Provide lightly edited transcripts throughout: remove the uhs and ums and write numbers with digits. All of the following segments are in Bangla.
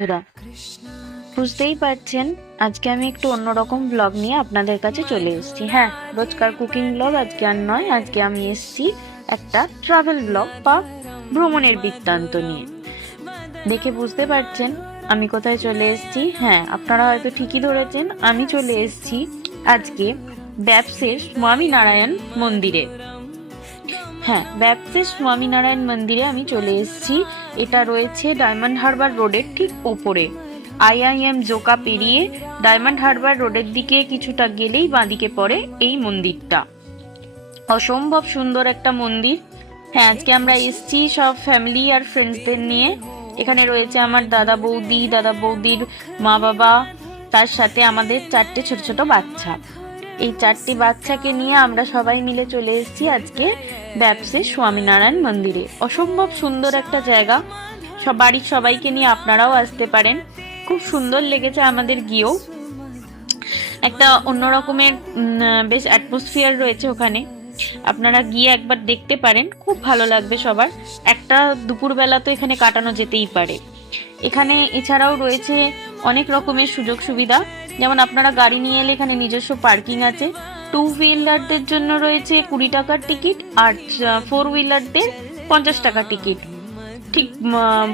বন্ধুরা, বুঝতেই পারছেন আজকে আমি একটু অন্যরকম ব্লগ নিয়ে আপনাদের কাছে চলে এসেছি। হ্যাঁ, রোজকার কুকিং ব্লগ আজকে আর নয়। আজকে আমি এসেছি একটা ট্রাভেল ব্লগ বা ভ্রমণের বৃত্তান্ত নিয়ে। দেখে বুঝতে পারছেন আমি কোথায় চলে এসেছি। হ্যাঁ, আপনারা হয়তো ঠিকই ধরেছেন, আমি চলে এসেছি আজকে ব্যাপসের স্বামীনারায়ণ মন্দিরে। হ্যাঁ, ব্যাপসের স্বামীনারায়ণ মন্দিরে আমি চলে এসেছি। এটা রয়েছে ডায়মন্ড হারবার রোডের ঠিক ওপরে। আইআইএম জোকা পেরিয়ে ডায়মন্ড হারবার রোডের দিকে কিছুটা গেলেই বাঁদিকে পড়ে এই মন্দিরটা। অসম্ভব সুন্দর একটা মন্দির। হ্যাঁ, আজকে আমরা এসেছি সব ফ্যামিলি আর ফ্রেন্ডসদের নিয়ে। এখানে রয়েছে আমার দাদা বৌদির মা বাবা, তার সাথে আমাদের 4টে ছোট ছোট বাচ্চা। এই 4টি বাচ্চাকে নিয়ে আমরা সবাই মিলে চলে এসেছি আজকে ব্যাপসের স্বামীনারায়ণ মন্দিরে। অসম্ভব সুন্দর একটা জায়গা। বাড়ির সবাইকে নিয়ে আপনারাও আসতে পারেন। খুব সুন্দর লেগেছে আমাদের গিয়েও। একটা অন্য রকমের বেশ অ্যাটমসফিয়ার রয়েছে ওখানে। আপনারা গিয়ে একবার দেখতে পারেন, খুব ভালো লাগবে সবার। একটা দুপুরবেলা তো এখানে কাটানো যেতেই পারে। এখানে এছাড়াও রয়েছে অনেক রকমের সুযোগ সুবিধা। যেমন আপনারা গাড়ি নিয়ে এলে এখানে নিজস্ব পার্কিং আছে। 2 হুইলারদের জন্য রয়েছে 20 টাকার টিকিট, আর 4 হুইলারদের 50 টাকা টিকিট। ঠিক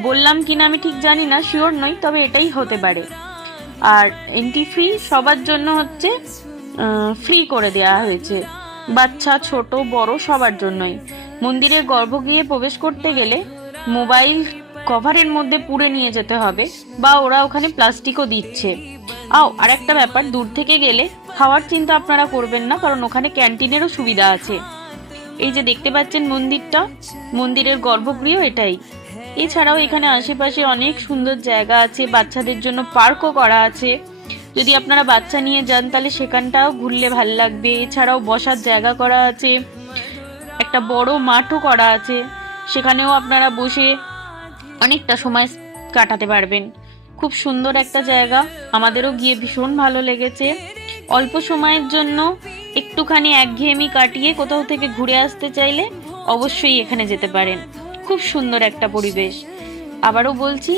বললাম কিনা আমি ঠিক জানি না, শিওর নই, তবে এটাই হতে পারে। আর এন্ট্রি ফি সবার জন্য হচ্ছে ফ্রি করে দেওয়া হয়েছে, বাচ্চা ছোট বড় সবার জন্যই। মন্দিরের গর্ভগৃহে প্রবেশ করতে গেলে মোবাইল কভারের মধ্যে পুরে নিয়ে যেতে হবে, বা ওরা ওখানে প্লাস্টিকও দিচ্ছে। আর একটা ব্যাপার, দূর থেকে গেলে খাওয়ার চিন্তা আপনারা করবেন না, কারণ ওখানে ক্যান্টিনেরও সুবিধা আছে। এই যে দেখতে পাচ্ছেন মন্দিরটা, মন্দিরের গর্ভগৃহ এটাই। এছাড়াও এখানে আশেপাশে অনেক সুন্দর জায়গা আছে, বাচ্চাদের জন্য পার্কও করা আছে। যদি আপনারা বাচ্চা নিয়ে যান তাহলে সেখানটাও ঘুরলে ভাল লাগবে। এছাড়াও বসার জায়গা করা আছে, একটা বড় মাঠও করা আছে, সেখানেও আপনারা বসে অনেকটা সময় কাটাতে পারবেন। খুব সুন্দর একটা জায়গা, আমাদেরও গিয়ে ভীষণ ভালো লেগেছে। অল্প সময়ের জন্য একটুখানি একঘেয়েমি কাটিয়ে কোথাও থেকে ঘুরে আসতে চাইলে অবশ্যই এখানে যেতে পারেন। খুব সুন্দর একটা পরিবেশ। আবারও বলছি,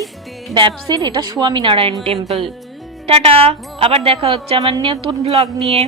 ব্যাপসের এটা স্বামীনারায়ণ টেম্পল। টাটা, আবার দেখা হচ্ছে আমার নতুন ব্লগ নিয়ে।